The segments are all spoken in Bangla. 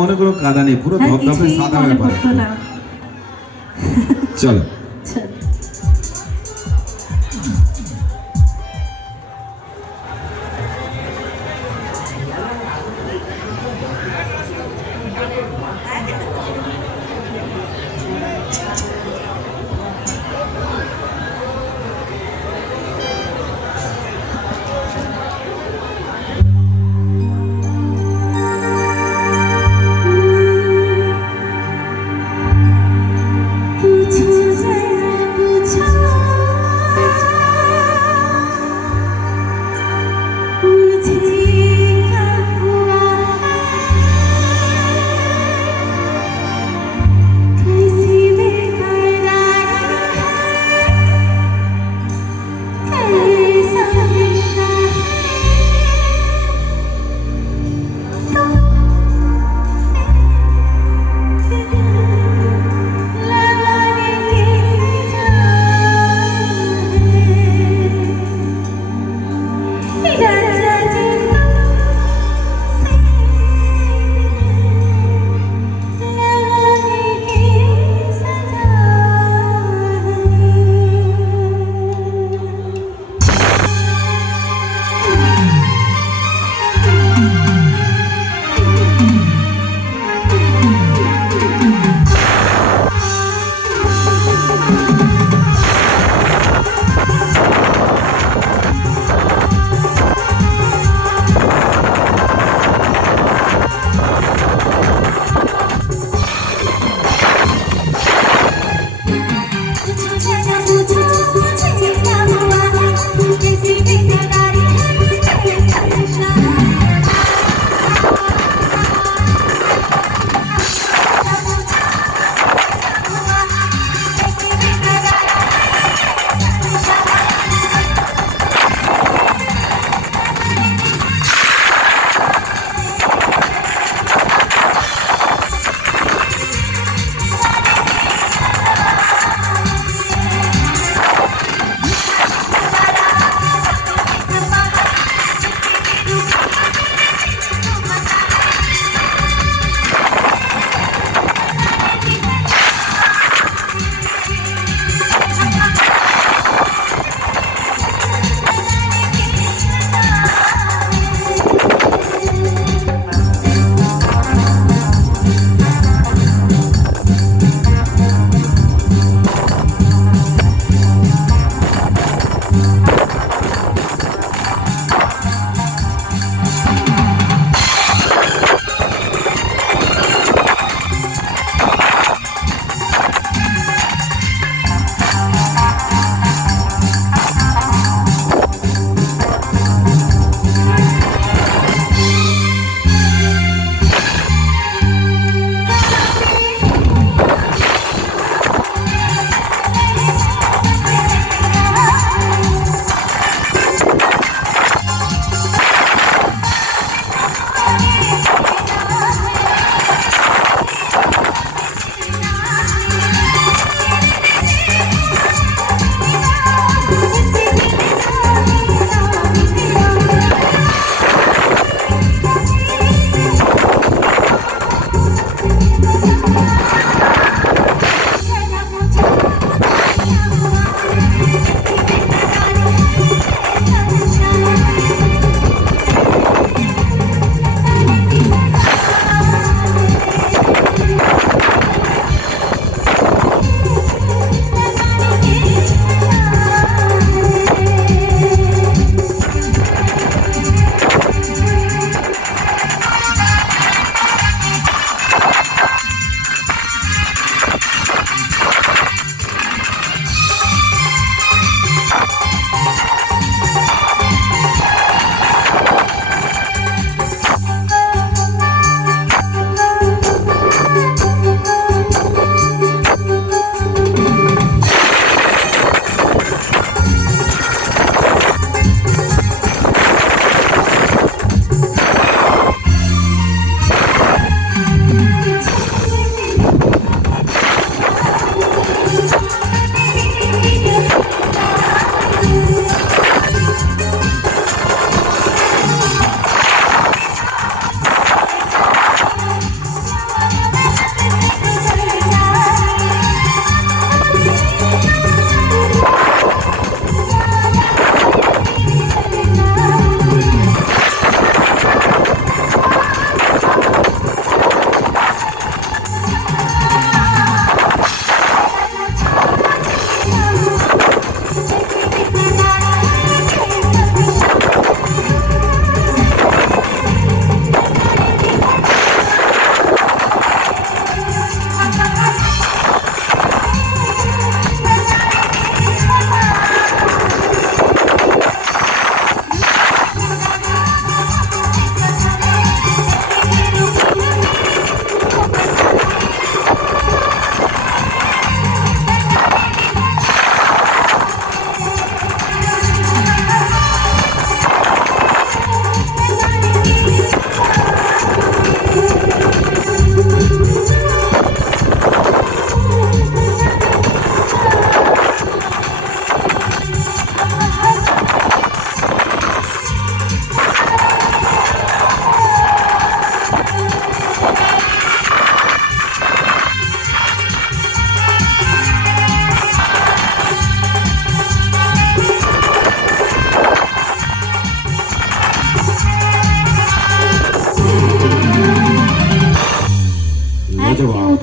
মনে কোনো কাদা নেই, পুরো ধবধবে সাদা ব্যাপার। চলো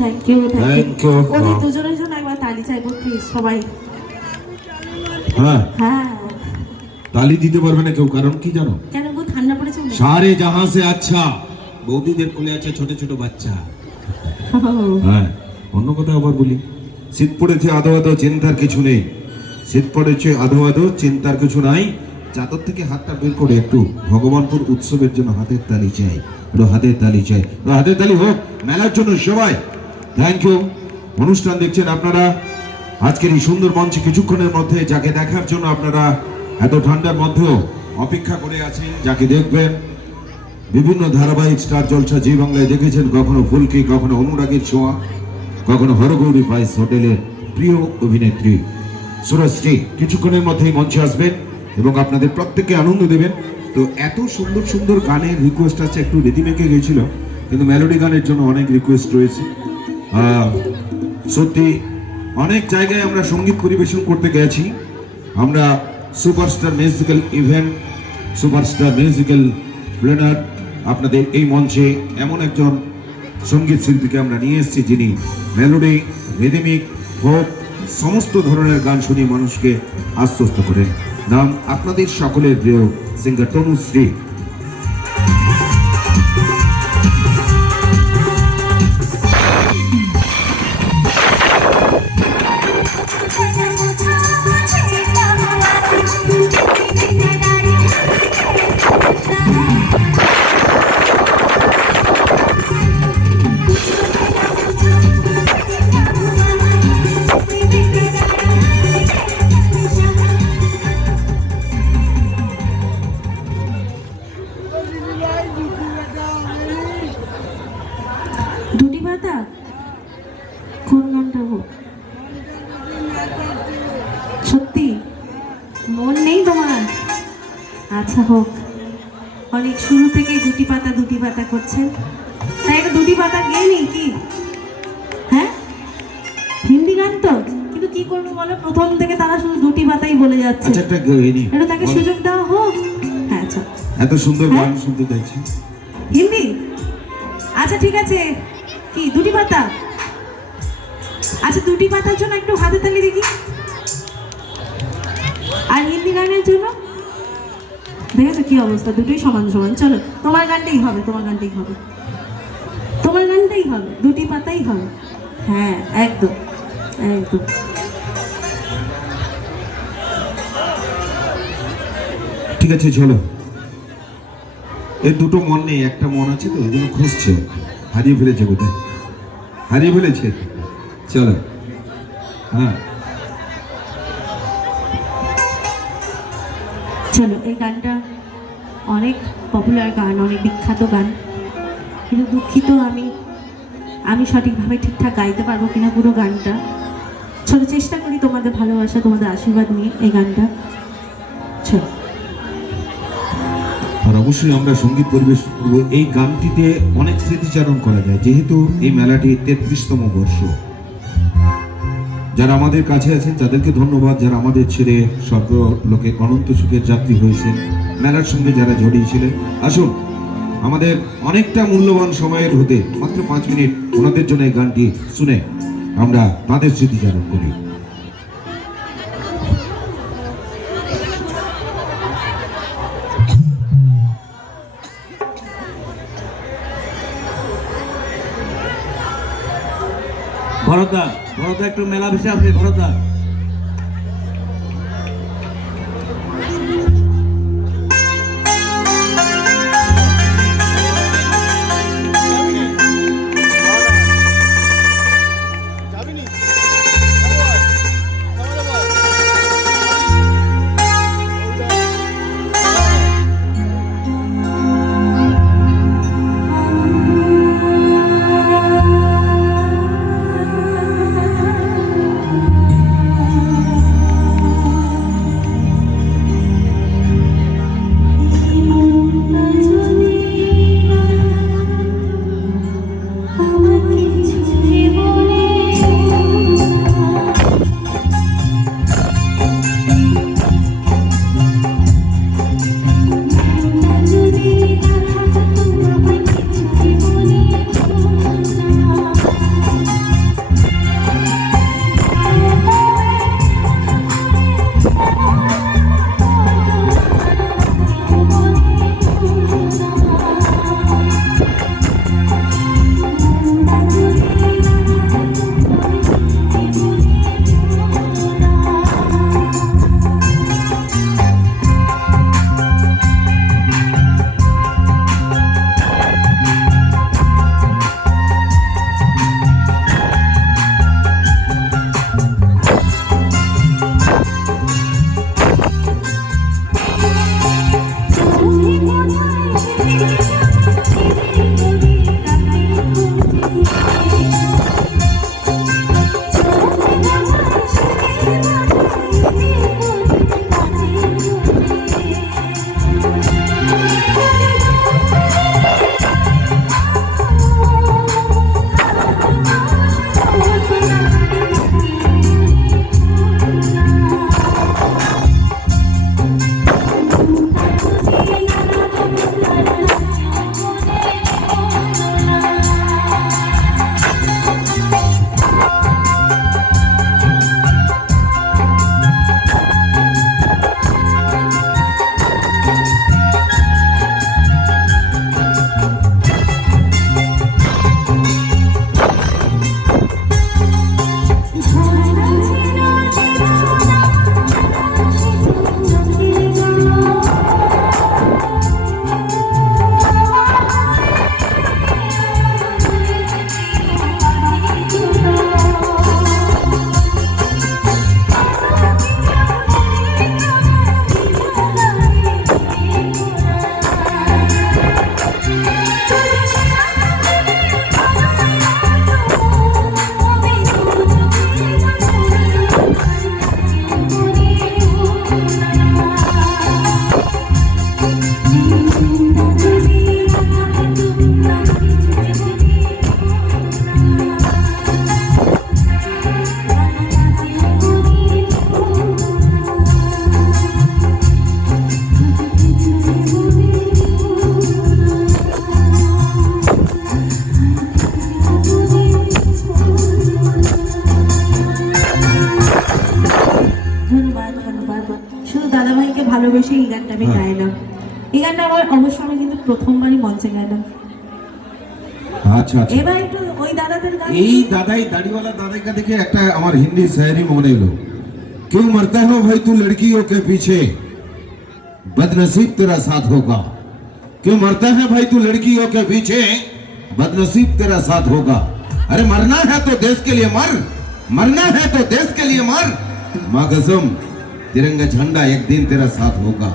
থ্যাংক ইউ Thank you. ওদের দুজনের জন্য একবার তালি চাইবো প্লিজ সবাই। হ্যাঁ, হ্যাঁ তালি দিতে পারবে না কেউ, কারণ কি জানো? কেন গো ঠান্ডা পড়েছে মনে হয়? সারে জাহাঁ সে আচ্ছা বৌদিদের কোলে আছে ছোট ছোট বাচ্চা। হ্যাঁ, অন্য কথা আবার বলি, শীত পড়েছে আদো আদো চিন্তার কিছু নেই, শীত পড়েছে আদো আদো চিন্তার কিছু নাই। চাদর থেকে হাতটা বের করে একটু ভগবানপুর উৎসবের জন্য হাতের তালি চাই, একটু হাতের তালি চাই, একটু হাতের তালি হোক মেলার জন্য সবাই। Thank you. অনুষ্ঠান দেখছেন আপনারা আজকের এই সুন্দর মঞ্চে, কিছুক্ষণের মধ্যে যাকে দেখার জন্য আপনারা এত ঠান্ডার মধ্যেও অপেক্ষা করে আছেন, যাকে দেখবেন বিভিন্ন ধারাবাহিক স্টার জলসা জি বাংলায় দেখেছেন, কখনো ফুলকি, কখনো অনুরাগের ছোঁয়া, কখনো হরগৌরী পাইস হোটেলের প্রিয় অভিনেত্রী সুরশ্রী কিছুক্ষণের মধ্যেই মঞ্চে আসবেন এবং আপনাদের প্রত্যেককে আনন্দ দেবেন। তো এত সুন্দর সুন্দর গানের রিকোয়েস্ট আছে, একটু রীতিমেকে গেছিল, কিন্তু মেলোডি গানের জন্য অনেক রিকোয়েস্ট রয়েছে। সত্যি অনেক জায়গায় আমরা সঙ্গীত পরিবেশন করতে গেছি, আমরা superstar musical event, superstar musical planer, আপনাদের এই মঞ্চে এমন একজন সঙ্গীত শিল্পীকে আমরা নিয়ে এসেছি যিনি মেলোডি, রিদমিক, ফোক সমস্ত ধরনের গান শুনিয়ে মানুষকে আশ্বস্ত করেন। নাম আপনাদের সকলের প্রিয় সিঙ্গার তনুশ্রী। দুটি পাতা কোন গানটা হোক? সত্যি মন নেই তোমার? আচ্ছা হোক, অনেক শুরু থেকে দুটি পাতা করছেন, তাই একটা দুটি পাতা গিয়ে নেই কি? হ্যাঁ, হিন্দি গান তো, কিন্তু কি করবো বলো, প্রথম থেকে তারা শুধু দুটি পাতাই বলে যাচ্ছে। আচ্ছা, একটা গাইনি এটা তাকে সুযোগ দেওয়া হোক। হ্যাঁ আচ্ছা, এত সুন্দর গান শুনতে চাইছি হিন্দি। আচ্ছা ঠিক আছে, কি দুটি পাতা? আচ্ছা দুটি পাতার জন্য একটু হাতে তালি দেখি, আর হিন্দি গানের জন্য দেখেছো কি অবস্থা, দুটোই সমান সমান। চলো তোমার গানটাই হবে, তোমার গানটাই হবে, তোমার গানটাই হবে, দুটি পাতাই হবে। হ্যাঁ একদম একদম। ঠিক আছে চলো, এর দুটো মন নেই, একটা মন আছে, তো ওই জন্য খুঁজছে, হারিয়ে ফেলেছে, কোথায় হারিয়ে ফেলেছে। চলো হ্যাঁ চলো, এই গানটা অনেক পপুলার গান, অনেক বিখ্যাত গান, কিন্তু দুঃখিত আমি সঠিকভাবে ঠিকঠাক গাইতে পারবো কিনা পুরো গানটা। চলো চেষ্টা করি তোমাদের ভালোবাসা, তোমাদের আশীর্বাদ নিয়ে এই গানটা। চলো। আর অবশ্যই আমরা সঙ্গীত পরিবেশন করব। এই গানটিতে অনেক স্মৃতিচারণ করা যায়, যেহেতু এই মেলাটি 33তম বর্ষ। যারা আমাদের কাছে আছেন তাদেরকে ধন্যবাদ, যারা আমাদের ছেড়ে সর্বলোকে অনন্ত সুখের যাত্রী হয়েছেন, মেলার সঙ্গে যারা জড়িয়েছিলেন। আসুন, আমাদের অনেকটা মূল্যবান সময়ের হতে মাত্র 5 মিনিট ওনাদের জন্য এই গানটি শুনে আমরা তাদের স্মৃতিচারণ করি। ভরতদা, ভরতদা একটু মেলা ভেসে আসবে, ভরতদা। বসে এই গানটা আমি গাইলাম। এই গানটা আমার আমি কিন্তু প্রথমবারই মঞ্চে গাইলাম। আচ্ছা আচ্ছা, এবার একটু ওই দাদাদের গান। এই দাদাই দাড়িওয়ালা দাদাইকে দেখে একটা আমার হিন্দি শায়রি মনে এলো। क्यों मरता है भाई तू लड़कियों के पीछे, बदनसीब तेरा साथ होगा। क्यों मरता है भाई तू लड़कियों के पीछे, बदनसीब तेरा साथ होगा। अरे मरना है तो देश के लिए मर, मरना है तो देश के लिए मर। माँ कसम तिरंगा झंडा एक दिन तेरा साथ होगा,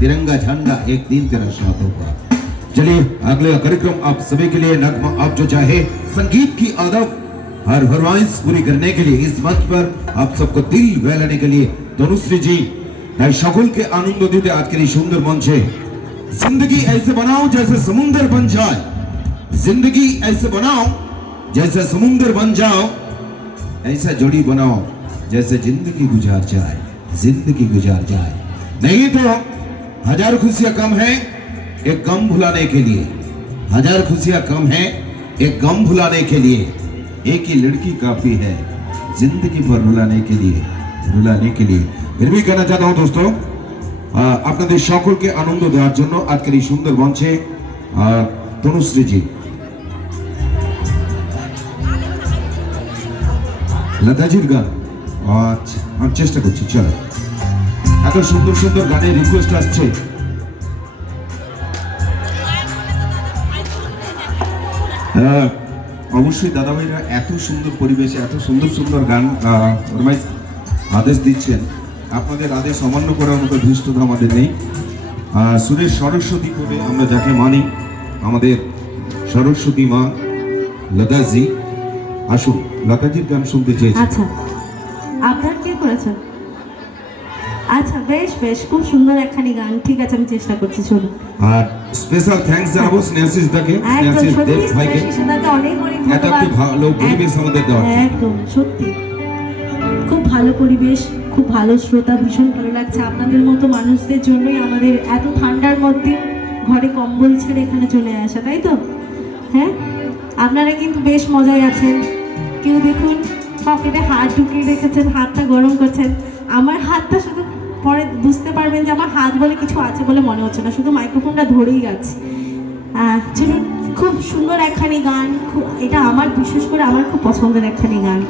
तिरंगा झंडा एक दिन तेरा साथ होगा। चलिए अगले कार्यक्रम आप सभी के लिए नगमा आप जो चाहे संगीत की आदब हर फरमाइश पूरी करने के लिए इस मंच पर आप सबको दिल बहलाने के लिए तनुश्री जी সকল के आनंद दीते आज के लिए सुंदर मंच है। जिंदगी ऐसे बनाओ जैसे समुंदर बन जाए, जिंदगी ऐसे बनाओ जैसे समुंदर बन जाओ, ऐसा जोड़ी बनाओ जैसे जिंदगी गुजार जाए, जिंदगी गुजार जाए। नहीं तो हजार खुशियां कम है एक गम भुलाने के लिए, हजार खुशियां कम है एक गम भुलाने के लिए, एक ही लड़की काफी है जिंदगी पर रुलाने के लिए, रुलाने के लिए। फिर भी कहना चाहता हूं दोस्तों আপনাদের সকলকে আনন্দ দেওয়ার জন্য আজকের এই সুন্দর মঞ্চে তনুশ্রী জি, লতাজির গান। আচ্ছা আমি চেষ্টা করছি, চলো। এত সুন্দর সুন্দর গানের রিকোয়েস্ট আসছে। অবশ্যই দাদা ভাইরা এত সুন্দর পরিবেশে এত সুন্দর সুন্দর গান ফরমাইশ আদেশ দিচ্ছেন, আপনাদের আদেশ অমান্য করার মতো ধৃষ্টতা আমাদের নেই। সুরেশ সরস্বতী করে আমরা যাকে মানি, আমাদের সরস্বতী মা লতাজি, আসুন লতাজির গান শুনতে চেয়েছি। আচ্ছা আপনার কে করেছেন? আচ্ছা বেশ বেশ, খুব সুন্দর একখানি গান। ঠিক আছে আমি চেষ্টা করছি, চলুন। আর স্পেশাল থ্যাঙ্কস জানাবো স্নেহাশিস দাকে, স্নেহাশিস দেব ভাইকে, অনেক অনেক এত একটি ভালো পরিবেশ আমাদের দেওয়া। একদম সত্যি খুব ভালো পরিবেশ, খুব ভালো শ্রোতা, ভীষণ ভালো লাগছে। আপনাদের মতো মানুষদের জন্যই আমাদের এত ঠান্ডার মধ্যে ঘরে কম্বল ছেড়ে এখানে চলে আসা, তাই তো? হ্যাঁ, আপনারা কিন্তু বেশ মজায় আছেন। কেউ দেখুন পকেটে হাত ঢুকিয়ে রেখেছেন, হাতটা গরম করছেন। আমার হাতটা শুধু পরে বুঝতে পারবেন যে আমার হাত বলে কিছু আছে বলে মনে হচ্ছে না, শুধু মাইক্রোফোনটা ধরেই গেছে। চলুন, খুব সুন্দর একখানি গান, এটা আমার বিশেষ করে আমার খুব পছন্দের একখানি গান।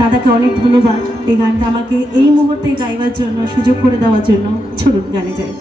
দাদাকে অনেক ধন্যবাদ এই গানটা আমাকে এই মুহূর্তে গাইবার জন্য সুযোগ করে দেওয়ার জন্য। চলুন গানে যাই।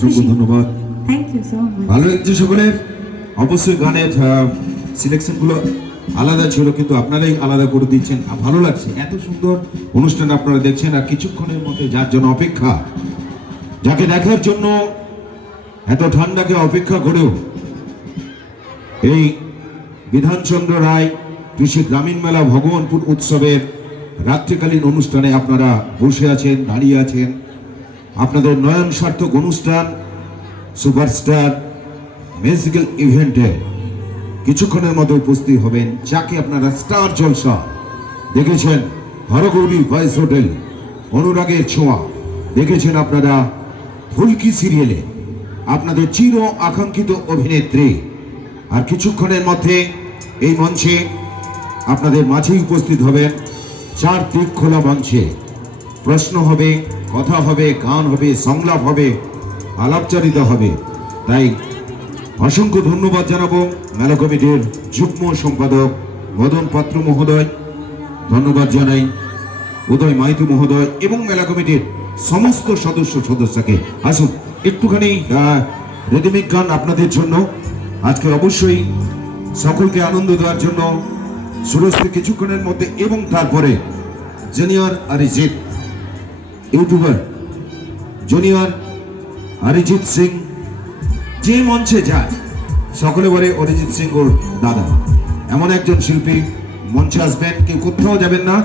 অসংখ্য ধন্যবাদ। Thank you so much. ভালো লাগছে সকলের। অবশ্যই গানের সিলেকশনগুলো আলাদা ছিল, কিন্তু আপনারাই আলাদা করে দিচ্ছেন। ভালো লাগছে, এত সুন্দর অনুষ্ঠান আপনারা দেখছেন। আর কিছুক্ষণের মধ্যে যার জন্য অপেক্ষা, যাকে দেখার জন্য এত ঠান্ডাকে অপেক্ষা করেও এই বিধানচন্দ্র রায় কৃষি গ্রামীণ মেলা ভগবানপুর উৎসবের রাত্রিকালীন অনুষ্ঠানে আপনারা বসে আছেন, দাঁড়িয়ে আছেন। আপনাদের নয়ন সার্থক অনুষ্ঠান সুপারস্টার মিউজিক্যাল ইভেন্টে কিছুক্ষণের মধ্যে উপস্থিত হবেন, যাকে আপনারা স্টার জলসা দেখেছেন হরগৌরী ভয়েস হোটেল, অনুরাগের ছোঁয়া দেখেছেন আপনারা ফুলকি সিরিয়ালে, আপনাদের চির আকাঙ্ক্ষিত অভিনেত্রী। আর কিছুক্ষণের মধ্যে এই মঞ্চে আপনাদের মাঝেই উপস্থিত হবেন, চার দিক খোলা মঞ্চে প্রশ্ন হবে, কথা হবে, গান হবে, সংলাপ হবে, আলাপচারিতা হবে। তাই অসংখ্য ধন্যবাদ জানাবো মেলা কমিটির যুগ্ম সম্পাদক মদন পাত্র মহোদয়, ধন্যবাদ জানাই উদয় মাইতি মহোদয় এবং মেলা কমিটির সমস্ত সদস্যকে। আসুন একটুখানি রেডিমিক গান আপনাদের জন্য আজকে অবশ্যই সকলকে আনন্দ দেওয়ার জন্য সুরস্তি কিছুক্ষণের মধ্যে। এবং তারপরে junior Arijit, YouTuber junior Arijit Singh যে মঞ্চে যায় সকলে বলে অরিজিৎ সিং ওর দাদা। এমন একজন শিল্পী মঞ্চে আসবেন, কেউ কোথাও যাবেন না,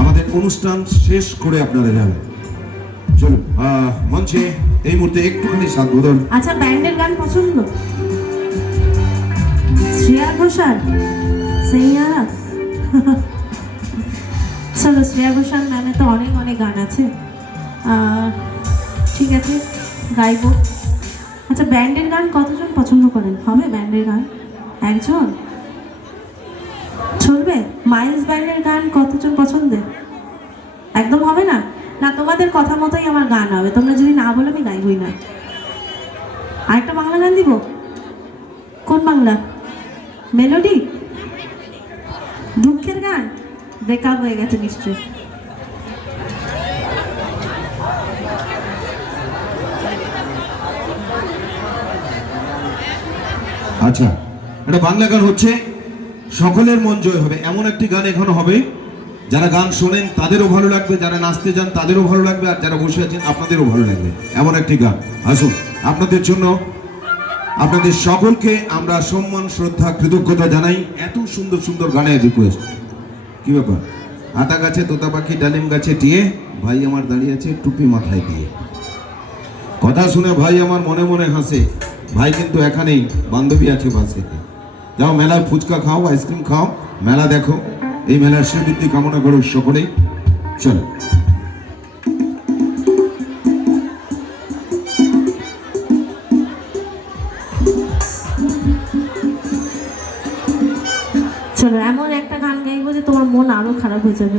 আমাদের অনুষ্ঠান শেষ করে আপনারা যাবেন। চলুন মঞ্চে এই মুহূর্তে একটুখানি সাধবোধন। আচ্ছা, ব্যান্ডের গান পছন্দ? শ্রেয়া ঘোষাল, সেইয়া চলো, শ্রেয়া ঘোষাল ম্যামে তো অনেক অনেক গান আছে, ঠিক আছে গাইবো। আচ্ছা, ব্যান্ডের গান কতজন পছন্দ করেন? হবে ব্যান্ডের গান? একজন চলবে? মাইলস ব্যান্ডের গান কতজন পছন্দের? একদম হবে না? না, তোমাদের কথা মতোই আমার গান হবে, তোমরা যদি না বলো আমি গাইবই না। আরেকটা বাংলা গান দিব? কোন বাংলা? মেলোডি? দুঃখের গান? ব্রেকআপ হয়ে গেছে নিশ্চয়ই। আচ্ছা, এটা বাংলা গান হচ্ছে, সকলের মন জয় হবে এমন একটি গান এখনো হবে। যারা গান শোনেন তাদেরও ভালো লাগবে, যারা নাচতে যান তাদেরও ভালো লাগবে, আর যারা বসে আছেন আপনাদেরও ভালো লাগবে এমন একটি গান। আসুন আপনাদের জন্য, আপনাদের সকলকে আমরা সম্মান, শ্রদ্ধা, কৃতজ্ঞতা জানাই। এত সুন্দর সুন্দর গানের রিকোয়েস্ট। কি ব্যাপার? আতা গাছে তোতা পাখি, ডালিম গাছে টিয়ে, ভাই আমার দাঁড়িয়ে আছে টুপি মাথায় দিয়ে। কথা শুনে ভাই আমার মনে মনে হাসে, ভাই কিন্তু এখানেই, বান্ধবী আছে পাশে। যাও মেলায় ফুচকা খাও, আইসক্রিম খাও, মেলা দেখো, এই মেলার শ্রীবৃদ্ধি কামনা করো সকলেই। চলো। চলো, এমন একটা গান গাইবো যে তোমার মন আরো খারাপ হয়ে যাবে।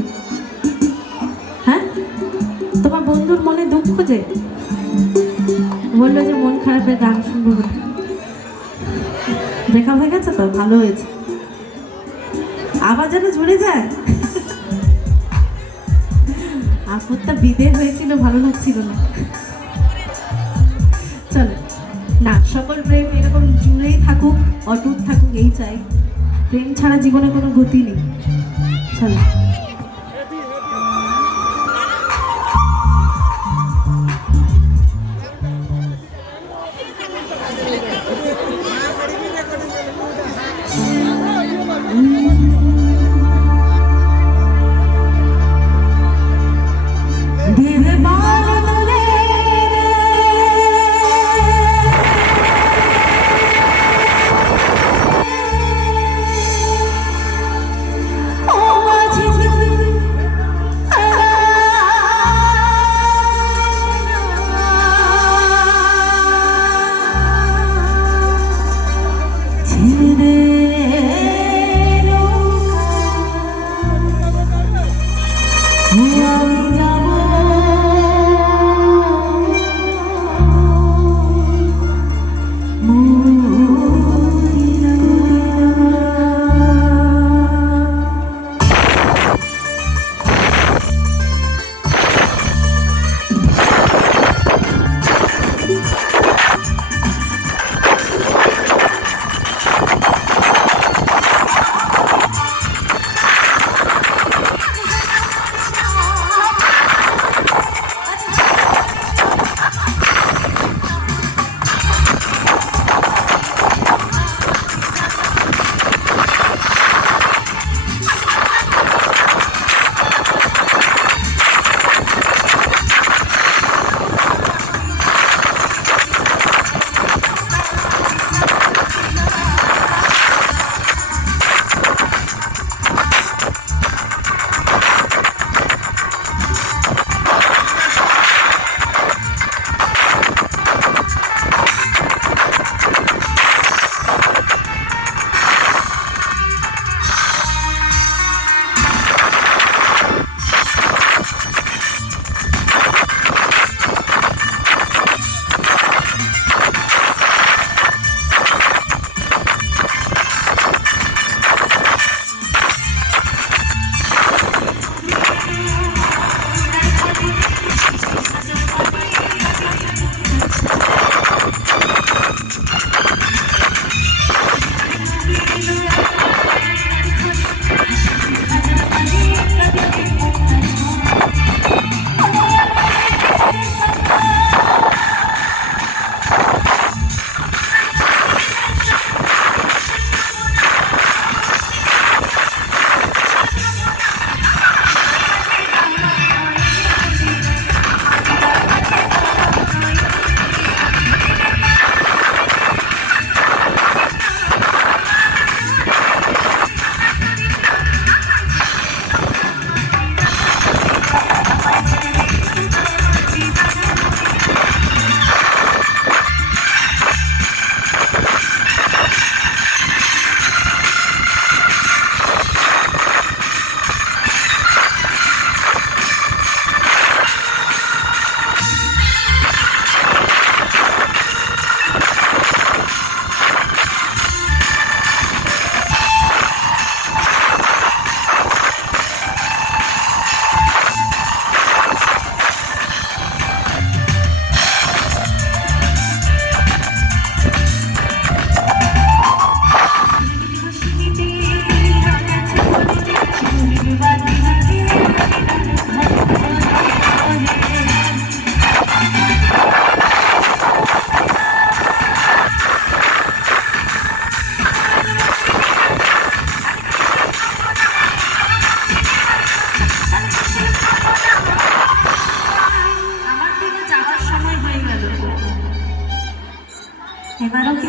হ্যাঁ, তোমার বন্ধুর মনে দুঃখ যে বললো যে মন খারাপের গান শুনবো, ব্রেকআপ হয়ে গেছে তো ভালো হয়েছে, আবার যেন জুড়ে যায়। আপদটা বিদে হয়েছিল, ভালো লাগছিল না। চলো না, সকল প্রেম এরকম জুড়েই থাকুক, অটুট থাকুক, এই চাই। প্রেম ছাড়া জীবনে কোনো গতি নেই। চলো। ও মাঝি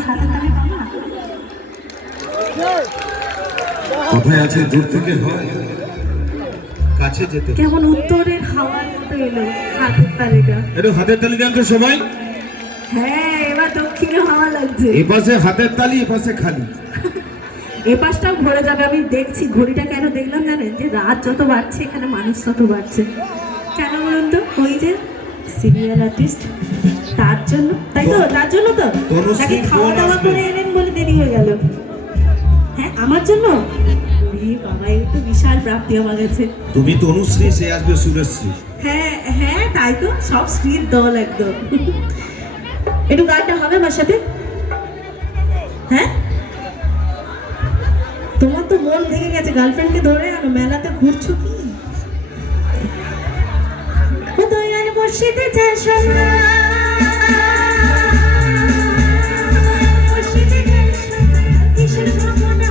হাতে তালি পাবো না? কোথায় আছে দূর থেকে হয়, কাছে যেতে। কেমন উত্তরের হাওয়ার মতো এলো হাতের তালিটা। একটু হাতের তালি দেন তো সবাই। হ্যাঁ, এবার দক্ষিণে হাওয়া লাগছে। এই পাশে হাতের তালি, এই পাশে খালি। এ পাশটাও ভরে যাবে। আমি দেখছি ঘড়িটা, কেন দেখলাম জানেন? যে রাত যত বাড়ছে এখানে মানুষ তত বাড়ছে। কেন বলুন তো? ওই যে সিরিয়াল আর্টিস্ট, তার জন্য। তাই তো? তার জন্য তো তনুশ্রী নাকি খাওয়া বোন দাওয়া আসবে। করে এলেন বলে দেরি হয়ে গেল? হ্যাঁ, আমার জন্য? ওরে বাবা, এই তো বিশাল প্রাপ্তি আমার কাছে। তুমি তনুশ্রী, সে আসবে সুরেশ্রী। হ্যাঁ হ্যাঁ, তাই তো, সব স্ত্রীর দল একদম। একটু গানটা হবে আমার সাথে? হ্যাঁ, তোমার তো মন ভেঙে গেছে, গার্লফ্রেন্ডকে ধরে আনো, মেলাতে ঘুরছো কি? ও দয়াল মুর্শিদে যাসনা, মুর্শিদে যাসনা, কিসের ভাবনা,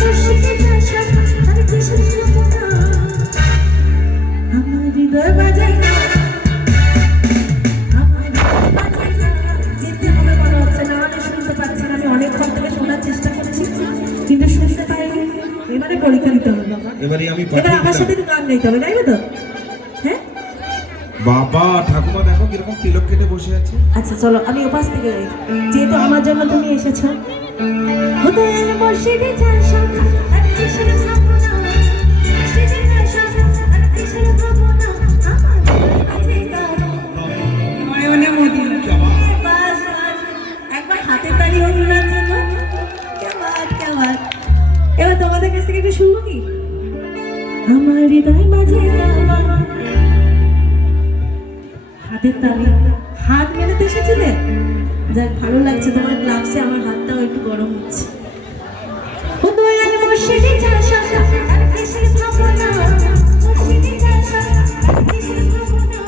মুর্শিদে যাসনা, আরে কিসের ভাবনা, আমার হৃদয় বাজাই না, আমার হৃদয় বাজাই না। যেতে হবে মনে হচ্ছে না, আমি শুনতে পাচ্ছি না। আমি অনেকক্ষণ থেকে শোনার চেষ্টা করছি কিন্তু শুনতে পাইনি। এবারে পরীক্ষা দিতে হবে বাবা। এবারে আমি এবার আমার সাথে একটু গান গাইতে হবে, গাইবে তো? হ্যাঁ, বাবা ঠাকুমা দেখো কিরকম তিলক কেটে বসে আছে। আচ্ছা চলো, আমি ওপাশ থেকে গাই, যেহেতু আমার জন্য তুমি এসেছো। ও দয়াল মুর্শিদে যাসনা, আর কিসের ভাবনা, মুর্শিদে যাসনা, আর কিসের ভাবনা, আমার হৃদয় বাজাই না, নয়নে মদিনা। বাস বাস, একবার হাতের তালি হোক ওনার জন্য। কেমন কেমন? এবার তোমাদের কাছ থেকে একটু শুনবো কি? আমার হৃদয় মাঝে হাতের তালি। হাত মেলাতে এসেছিলে? যাক, ভালো লাগছে তোমার গ্লাভসে। আমার হাতটাও একটু গরম হচ্ছে। ও দয়াল মুর্শিদে যাসনা, আর কিসের ভাবনা, মুর্শিদে যাসনা, আর কিসের ভাবনা,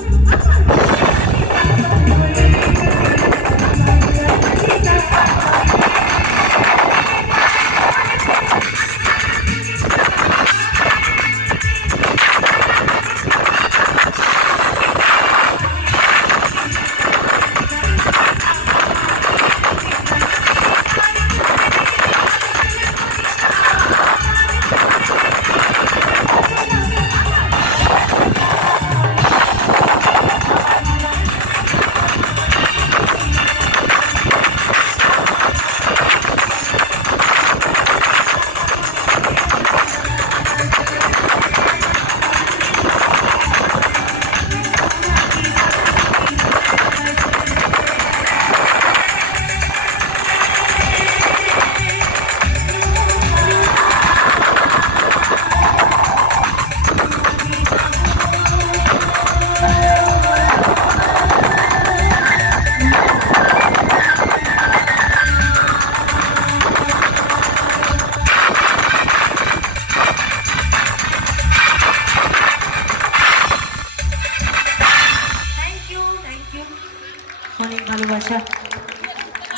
অনেক ভালোবাসা।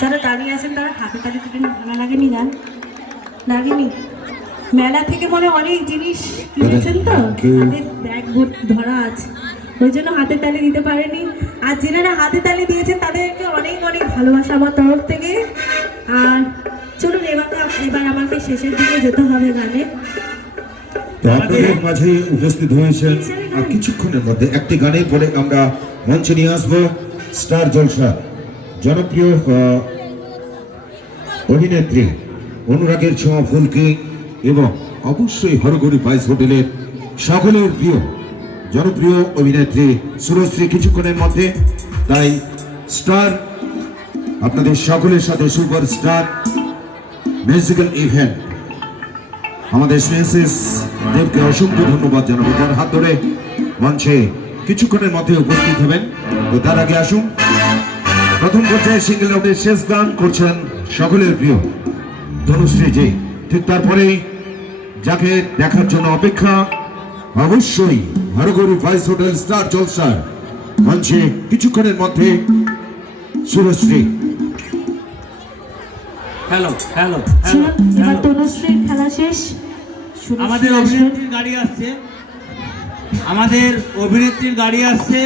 যারা দাঁড়িয়ে আছেন তারা হাতে তালি দিবেন। ভালো লাগেনি গান? লাগেনি? মেলা থেকে মনে অনেক জিনিস কিনেছেন তো, হাতে ব্যাগ ধরা আছে, ওই জন্য হাতে তালি দিতে পারেনি। আর যারা হাতে তালি দিয়েছেন তাদেরকে অনেক অনেক ভালোবাসা আমার তরফ থেকে। আর চলুন এবার আমাকে শেষের দিকে যেতে হবে গানে। তো আপনাদের মাঝে উপস্থিত হয়েছেন আর কিছুক্ষণের মধ্যে একটি গানের পরে আমরা মঞ্চে নিয়ে আসবো স্টার জলসা জনপ্রিয় অভিনেত্রী অনুরাগের ছোঁয়া ফুলকি এবং অবশ্যই হরগরি পাইস হোটেলের সকলের প্রিয় জনপ্রিয় অভিনেত্রী সুরশ্রী কিছুক্ষণের মধ্যে। তাই স্টার আপনাদের সকলের সাথে সুপার স্টার মিউজিক্যাল ইভেন্ট আমাদের স্নেহাশিস দেবকে অসংখ্য ধন্যবাদ জানাবো, যার হাত ধরে মঞ্চে কিছুক্ষণের মধ্যে উপস্থিত হবেন। তো তার আগে আসুন, প্রথম পর্যায়ে সিঙ্গেল রাউন্ডের শেষ গান করছেন সকলের প্রিয় তনুশ্রী জি। ঠিক তারপরেই যাকে দেখার জন্য অপেক্ষা, অবশ্যই হরগরি পাইস হোটেল স্টার জলসার মঞ্চে কিছুক্ষণের মধ্যে সুরশ্রী। হ্যালো হ্যালো এবার হ্যালো, তনুশ্রীর খেলা শেষ। আমাদের অভিনেত্রীর গাড়ি আসছে, আমাদের অভিনেত্রীর গাড়ি আসছে।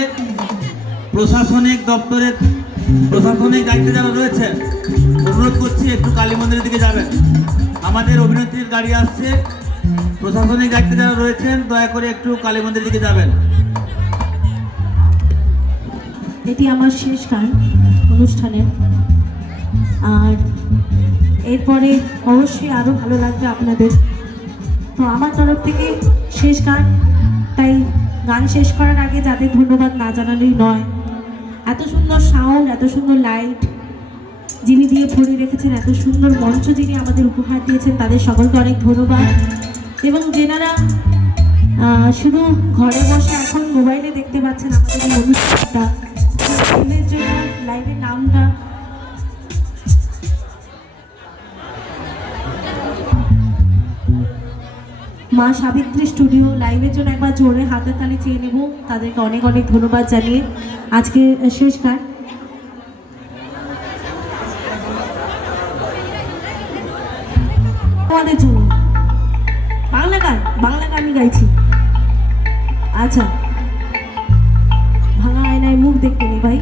প্রশাসনিক দপ্তরের প্রশাসনিক দায়িত্বে যারা রয়েছে অনুরোধ করছি একটু কালী মন্দিরের দিকে যাবেন। আমাদের অভিনেত্রীর গাড়ি আসছে, প্রশাসনিক দায়িত্বে যারা রয়েছেন দয়া করে একটু কালী মন্দিরের দিকে যাবেন। এটি আমার শেষ গান অনুষ্ঠানের, আর এরপরে অবশ্যই আরও ভালো লাগবে আপনাদের। তো আমার তরফ থেকে শেষ গান, তাই গান শেষ করার আগে যাদের ধন্যবাদ না জানালেই নয়। এত সুন্দর সাউন্ড, এত সুন্দর লাইট যিনি দিয়ে ভরে রেখেছেন, এত সুন্দর মঞ্চ যিনি আমাদের উপহার দিয়েছেন, তাদের সকলকে অনেক ধন্যবাদ। এবং যেনারা শুধু ঘরে বসে এখন মোবাইলে দেখতে পাচ্ছেন আমাদের এই অনুষ্ঠানটা, লাইভের জন্য লাইভের নামটা মা সাবিত্রী স্টুডিও, লাইভের জন্য একবার জোরে হাতের তালি চেয়ে নেব। তাদেরকে অনেক অনেক ধন্যবাদ জানিয়ে আজকে শেষ গান আমাদের জন্য বাংলা গানই গাইছি। আচ্ছা, ভাঙা আয়নায় মুখ দেখতে নেই ভাই।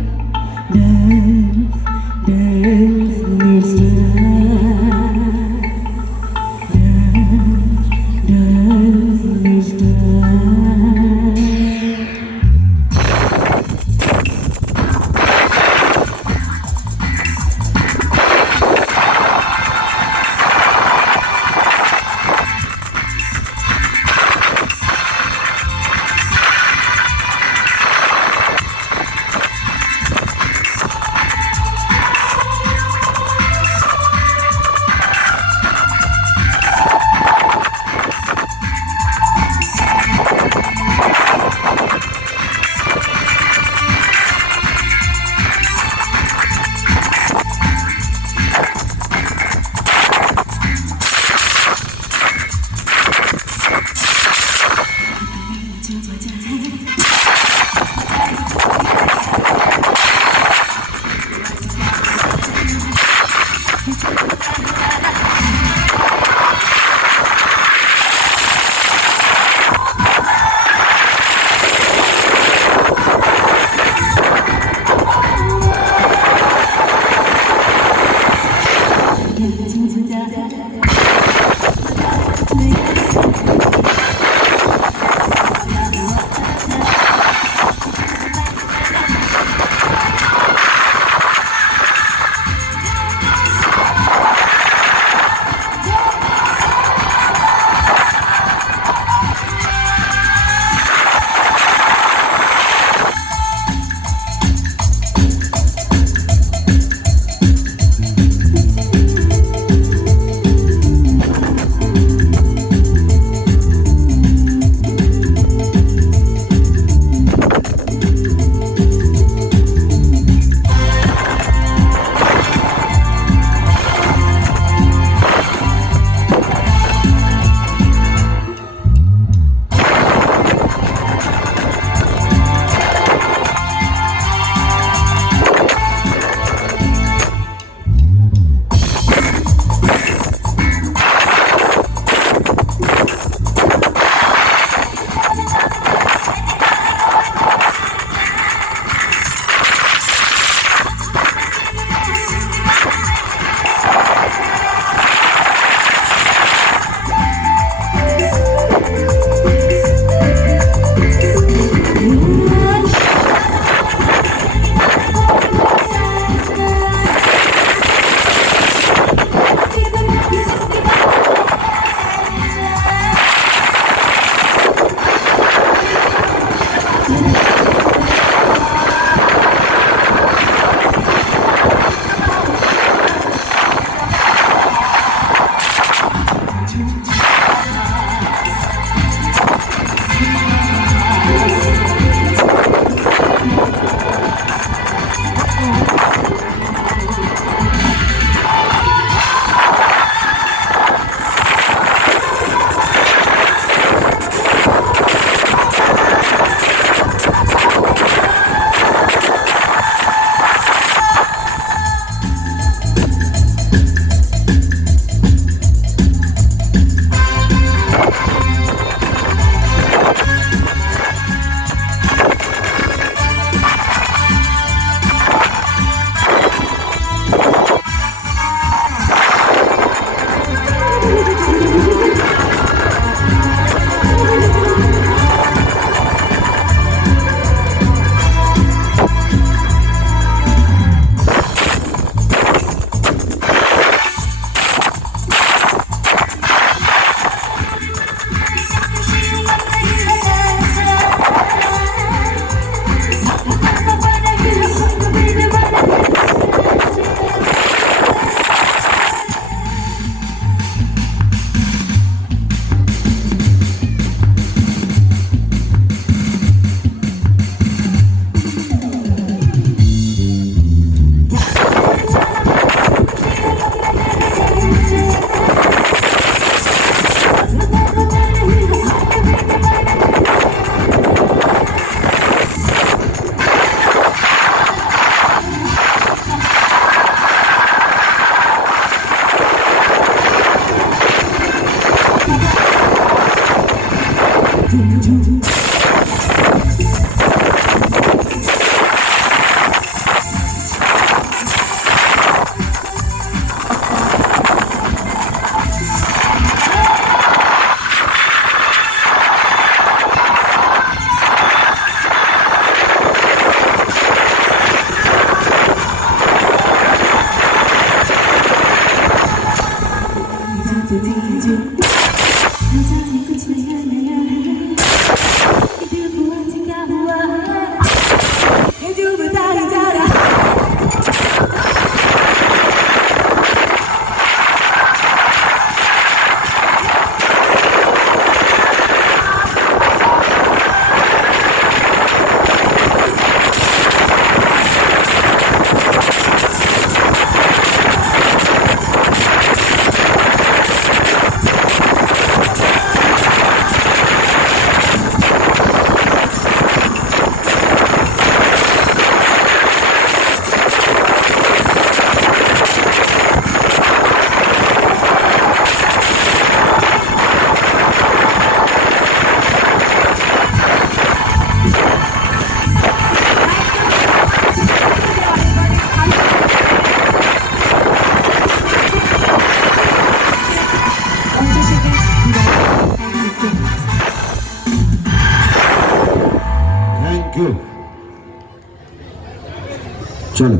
চলো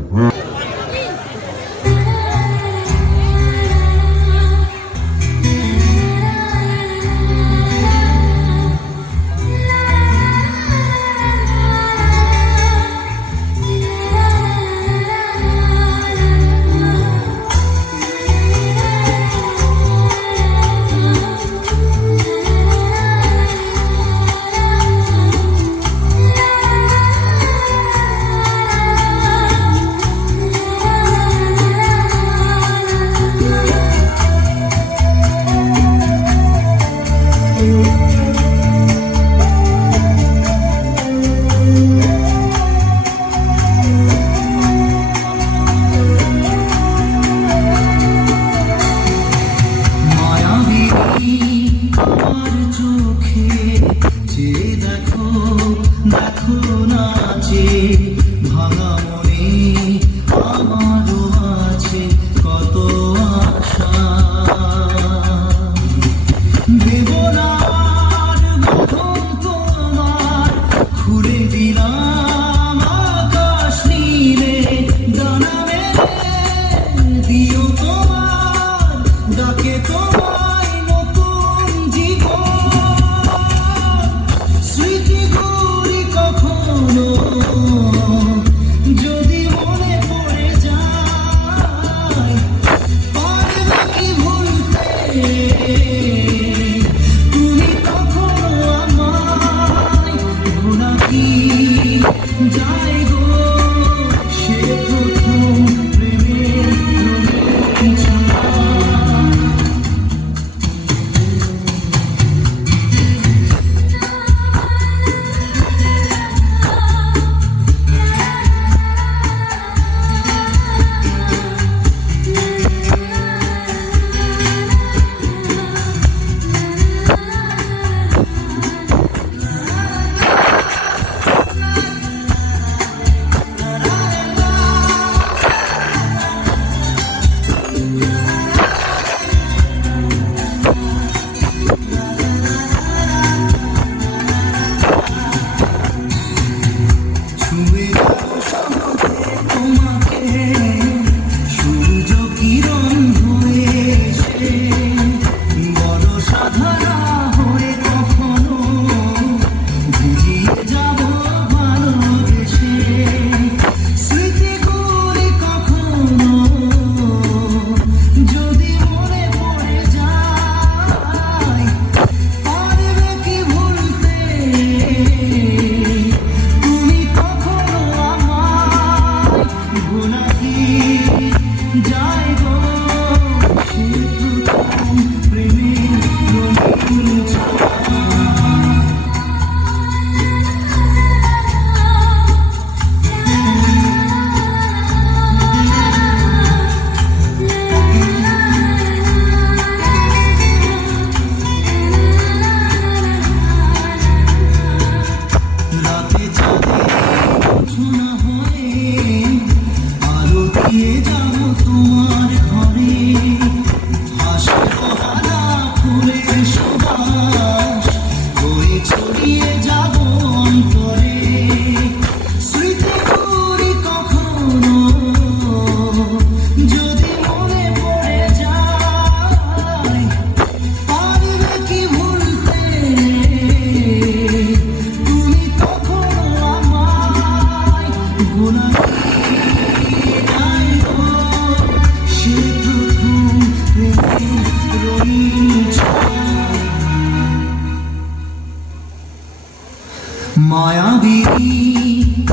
মায়াবী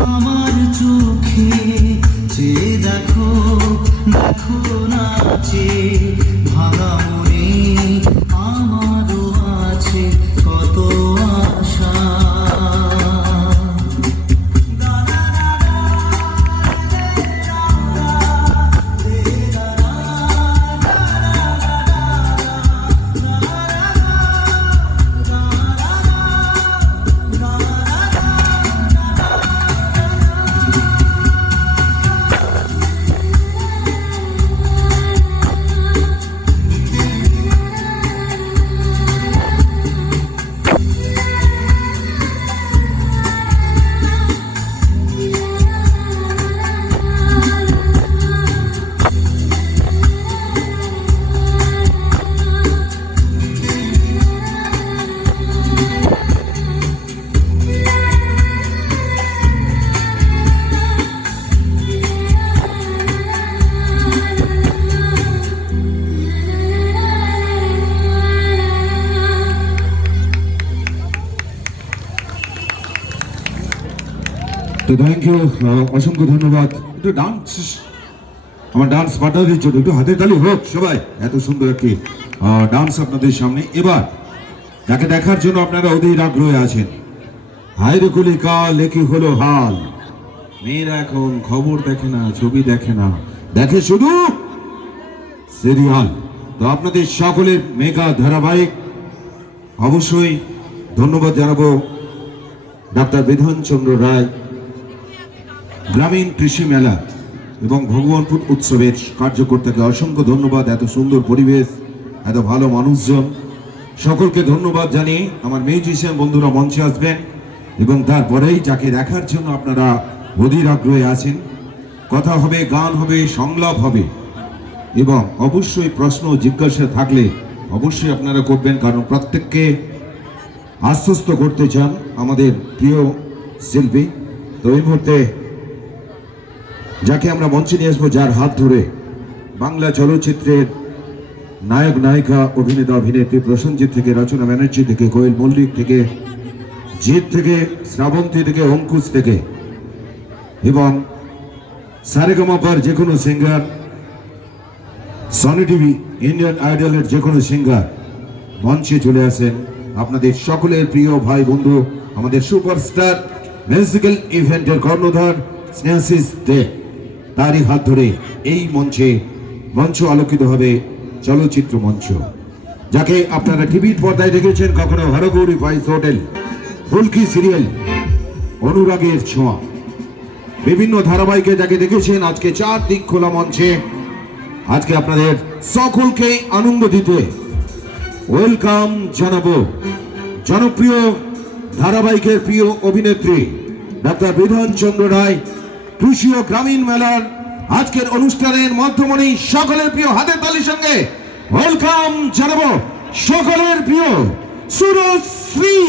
আমার চোখে যে দেখো দেখো নাচে ভাঙা মনে আমারও আছে কত আশা তো থ্যাংক ইউ, অসংখ্য ধন্যবাদ। একটু ডান্স, আমার ডান্স পার্টনারের জন্য একটু হাতের তালি হোক সবাই। এত সুন্দর একটি ডান্স আপনাদের সামনে। এবার যাকে দেখার জন্য আপনারা অধীর আগ্রহে আছেন, হায়রে কুলি কাল কি হলো হাল, মেয়েরা এখন খবর দেখে না, ছবি দেখে না, দেখে শুধু সিরিয়াল। তো আপনাদের সকলের মেগা ধারাবাহিক অবশ্যই ধন্যবাদ জানাবো ডাক্তার বিধানচন্দ্র রায় গ্রামীণ কৃষি মেলা এবং ভগবানপুর উৎসবের কার্যকর্তাকে অসংখ্য ধন্যবাদ। এত সুন্দর পরিবেশ, এত ভালো মানুষজন, সকলকে ধন্যবাদ জানিয়ে আমার মিউজিশিয়ান বন্ধুরা মঞ্চে আসবেন এবং তারপরেই যাকে দেখার জন্য আপনারা অধীর আগ্রহে আছেন, কথা হবে, গান হবে, সংলাপ হবে এবং অবশ্যই প্রশ্ন জিজ্ঞাসা থাকলে অবশ্যই আপনারা করবেন, কারণ প্রত্যেককে আশ্বস্ত করতে চান আমাদের প্রিয় শিল্পী। তো এই মুহূর্তে যাকে আমরা মঞ্চে নিয়ে আসবো, যার হাত ধরে বাংলা চলচ্চিত্রের নায়ক নায়িকা, অভিনেতা অভিনেত্রী প্রসেনজিৎ থেকে, রচনা ব্যানার্জি থেকে, কোয়েল মল্লিক থেকে, জিৎ থেকে, শ্রাবন্তী থেকে, অঙ্কুশ থেকে এবং সারেগামাপার যে কোনো সিঙ্গার, সনি টিভি, ইন্ডিয়ান আইডলের যে কোনো সিঙ্গার মঞ্চে চলে আসেন। আপনাদের সকলের প্রিয় ভাই বন্ধু, আমাদের সুপারস্টার মিউজিক্যাল ইভেন্টের কর্ণধার স্নেহাশিস দে, তারই হাত ধরে এই মঞ্চ আলোকিত হবে চলচ্চিত্র মঞ্চ, যাকে আপনারা টিভির পর্দায় দেখেছেন কখনো হরগৌরী ফাইস হোটেল, ফুলকি সিরিয়াল, অনুরাগের ছোঁয়া, বিভিন্ন ধারাবাহিকে যাকে দেখেছেন। আজকে চারদিক খোলা মঞ্চে আজকে আপনাদের সকলকে আনন্দ দিতে ওয়েলকাম জানাবো জনপ্রিয় ধারাবাহিকের প্রিয় অভিনেত্রী ডাক্তার বিধানচন্দ্র রায় কৃষি ও গ্রামীণ মেলার আজকের অনুষ্ঠানের মধ্যমণি। সকলের প্রিয় হাতের তালির সঙ্গে ওয়েলকাম জানাবো সকলের প্রিয় সুরশ্রী।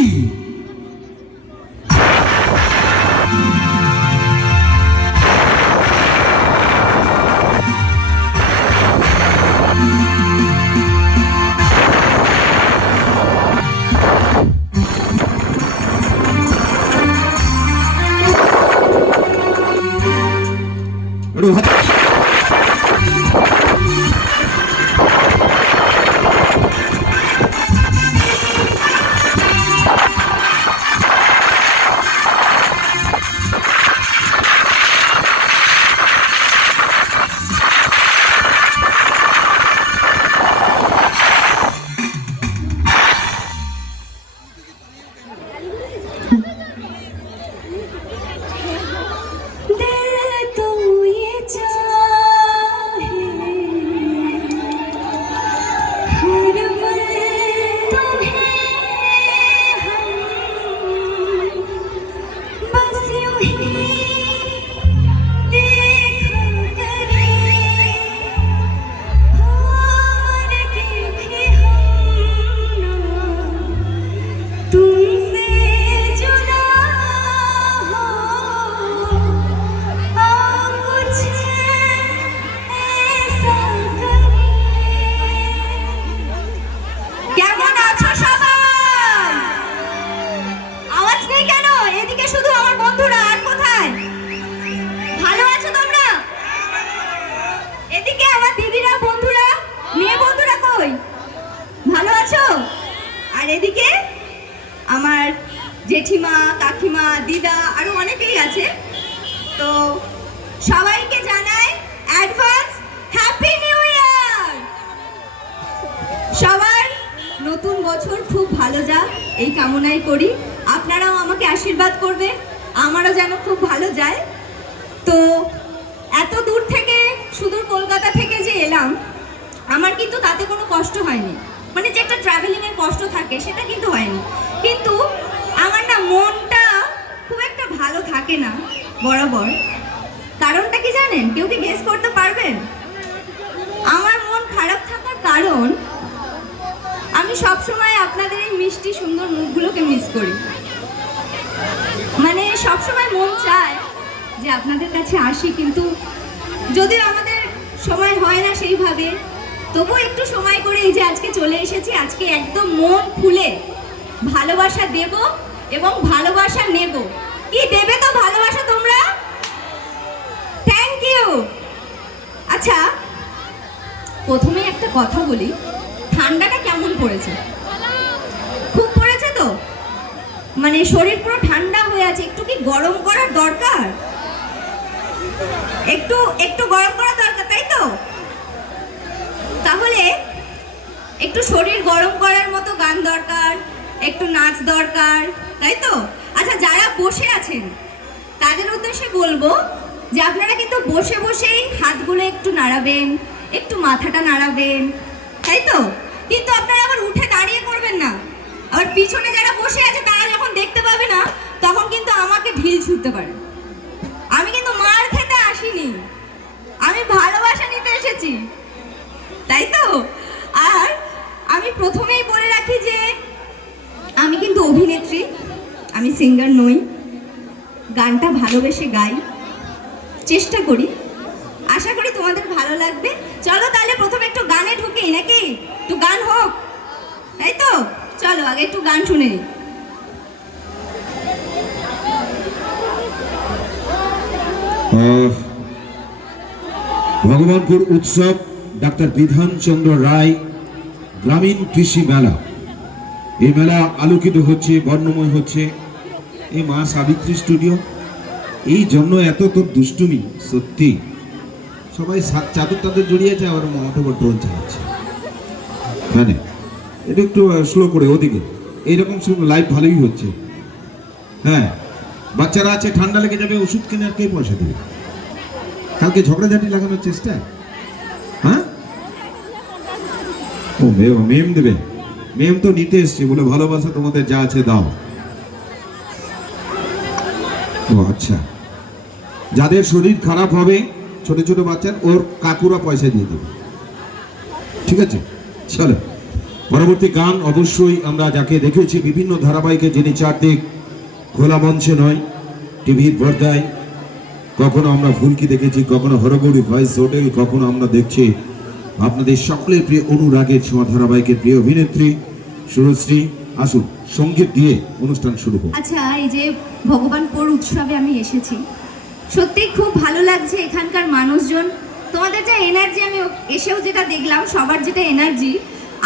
এদিকে আমার জেঠিমা, কাকিমা, দিদা আরো অনেকেই আছে। তো সবাইকে জানাই অ্যাডভান্স হ্যাপি নিউ ইয়ার। সবার নতুন বছর খুব ভালো যাক এই কামনাই করি। আপনারাও আমাকে আশীর্বাদ করবেন, আমারও যেন খুব ভালো যায়। তো এত দূর থেকে, সুদূর কলকাতা থেকে যে এলাম, আমার কিন্তু তাতে কোনো কষ্ট হয়নি। মানে যে একটা ট্রাভেলিংয়ের কষ্ট থাকে সেটা কিন্তু হয়নি। কিন্তু আমার না মনটা খুব একটা ভালো থাকে না বরাবর। কারণটা কি জানেন? কেউ কি গেস করতে পারবেন? আমার মন খারাপ থাকার কারণ, আমি সবসময় আপনাদের এই মিষ্টি সুন্দর মুখগুলোকে মিস করি। মানে সবসময় মন চায় যে আপনাদের কাছে আসি, কিন্তু যদিও আমাদের সময় হয় না সেইভাবে, তবু একটু সময় করে এই যে আজকে চলে এসেছি। আজকে একদম মন খুলে ভালোবাসা দেব এবং ভালোবাসা নেব। কি দেবে তো ভালোবাসা তোমরা? প্রথমে একটা কথা বলি, ঠান্ডাটা কেমন পড়েছে? খুব পড়েছে তো, মানে শরীর পুরো ঠান্ডা হয়ে আছে। একটু কি গরম করার দরকার? একটু একটু গরম করা দরকার, তাই তো? তাহলে একটু শরীর গরম করার মতো গান দরকার, একটু নাচ দরকার, তাই তো? আচ্ছা, যারা বসে আছেন তাদের উদ্দেশ্যে বলবো যে আপনারা কিন্তু বসে বসেই হাতগুলো একটু নাড়াবেন, একটু মাথাটা নাড়াবেন, তাই তো? কিন্তু আপনারা আবার উঠে দাঁড়িয়ে করবেন না। আবার পিছনে যারা বসে আছে তারা যখন দেখতে পাবে না, তখন কিন্তু আমাকে ঢিল ছুটতে পারে। আমি কিন্তু মার খেতে আসিনি, আমি ভালোবাসা নিতে এসেছি, তাই তো? আর আমি প্রথমেই বলে রাখি যে আমি কিন্তু অভিনেত্রী, আমি সিঙ্গার নই। গানটা ভালোবেসে গাই, চেষ্টা করি, আশা করি তোমাদের ভালো লাগবে। চলো তাহলে প্রথমে একটু গানে ঢুকি, নাকি? একটু গান হোক, তাই তো? চলো আগে একটু গান শুনে নিই। ভগবানপুর উৎসব, ডাক্তার বিধানচন্দ্র রায় গ্রামীণ কৃষি মেলা। এই মেলা আলোকিত হচ্ছে, বর্ণময় হচ্ছে। এই মা সাবিত্রী স্টুডিও, এই জন্য এত তোর দুষ্টুমি, সত্যি সবাই চাদর তাদের জড়িয়েছে, আবার মমতা বড় ড্রোন চালাচ্ছে। মানে এটা একটু স্লো করে ওদিকে, এইরকম সব লাইভ ভালোই হচ্ছে। হ্যাঁ, বাচ্চারা আছে, ঠান্ডা লেগে যাবে, ওষুধ কিনে আর কে পয়সা দেবে? কালকে ঝগড়াঝাটি লাগানোর চেষ্টা। হ্যাঁ, ও মেম দেবে, মেম তো নিতে এসছে, বলে ভালোবাসা তোমাদের যা আছে দাও। ও আচ্ছা, যাদের শরীর খারাপ হবে, ছোট ছোট বাচ্চার, ওর কাকুরা পয়সা দিয়ে দেবে। ঠিক আছে, চলো পরবর্তী গান। অবশ্যই আমরা যাকে দেখেছি বিভিন্ন ধারাবাহিকে, যিনি চারদিক খোলা মঞ্চে নয়, টিভির পর্দায়, কখনো আমরা ফুলকি দেখেছি, কখনো হরগৌরী ভয়েস হোটেল, কখনো আমরা দেখছি আপনাদের সকলের প্রিয় অনুরাগের ছোঁয়া ধারাবাহিকের প্রিয় অভিনেত্রী সুরশ্রী। আসুন, সঙ্গীত দিয়ে অনুষ্ঠান শুরু হোক। আচ্ছা, এই যে ভগবানপুর উৎসবে আমি এসেছি, সত্যি খুব ভালো লাগছে। এখানকার মানুষজন, তোমাদের যা এনার্জি, আমি এসেও যেটা দেখলাম, সবার যেটা এনার্জি,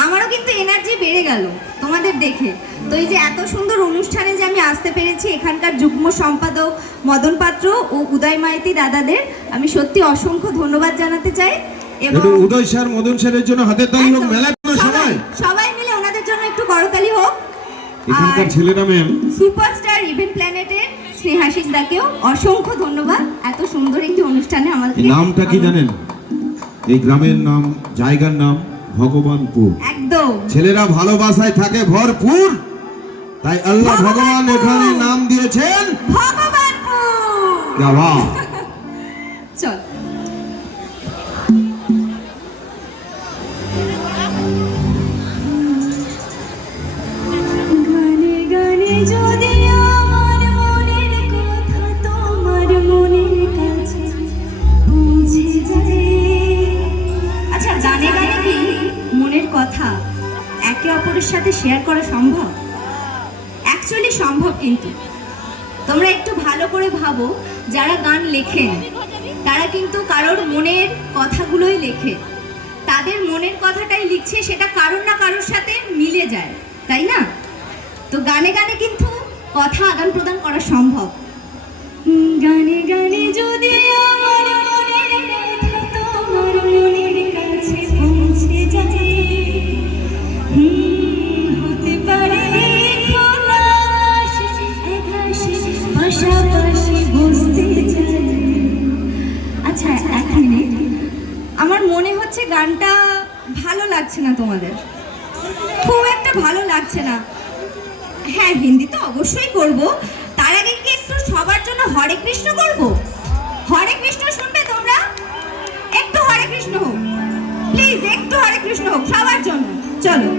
আমারও কিন্তু এনার্জি বেড়ে গেল তোমাদের দেখে। তো এই যে এত সুন্দর অনুষ্ঠানে যে আমি আসতে পেরেছি, এখানকার যুগ্ম সম্পাদক মদন পাত্র ও উদয় মাইতি দাদাদের আমি সত্যি অসংখ্য ধন্যবাদ জানাতে চাই। এবং উদয় স্যার, মদন স্যারের জন্য হাতের তালি হোক। মেলার কোনো সময় সবাই মিলে ওনাদের জন্য একটু করতালি হোক। এখানকার ছেলেরা ম্যাম, সুপারস্টার ইভেন্ট প্ল্যানেটের স্নেহাশিস দাকেও অসংখ্য ধন্যবাদ এত সুন্দর একটি অনুষ্ঠানে আমাদের। নামটা কি জানেন? এই গ্রামের নাম, জায়গার নাম ভগবানপুর। একদম, ছেলেরা ভালোবাসায় থাকে ভরপুর, তাই আল্লাহ ভগবান এখানে নাম দিয়েছেন ভগবানপুর। চল গানে গানে যদি আমার মনের কথা তোমার মনের কাছে পৌঁছে যায়। আচ্ছা, গানে গানে কি মনের কথা একে অপরের সাথে শেয়ার করা সম্ভব? অ্যাকচুয়ালি সম্ভব, কিন্তু তোমরা একটু ভালো করে ভাবো, যারা গান লেখেন তারা কিন্তু কারোর মনের কথাগুলোই লেখে, তাদের মনের কথাটাই লিখছে, সেটা কারোর না কারোর সাথে মিলে যায়, তাই না? তো গানে গানে কিন্তু কথা আদান প্রদান করা সম্ভব। গানে গানে যদি আমার মনের কথা তোমার মনের কাছে পৌঁছে যায়, হতে পারে খোলা আকাশে পাশাপাশি বসতে চাই। আচ্ছা, এক মিনিট, আমার মনে হচ্ছে গানটা ভালো লাগছে না তোমাদের, খুব একটা ভালো লাগছে না। হ্যাঁ, হিন্দি তো অবশ্যই করব, তার আগে কি একটু সবার জন্য হরে কৃষ্ণ করব? হরে কৃষ্ণ শুনবে তোমরা? একটু হরে কৃষ্ণ হোক প্লিজ, একটু হরে কৃষ্ণ হোক সবার জন্য। চলো।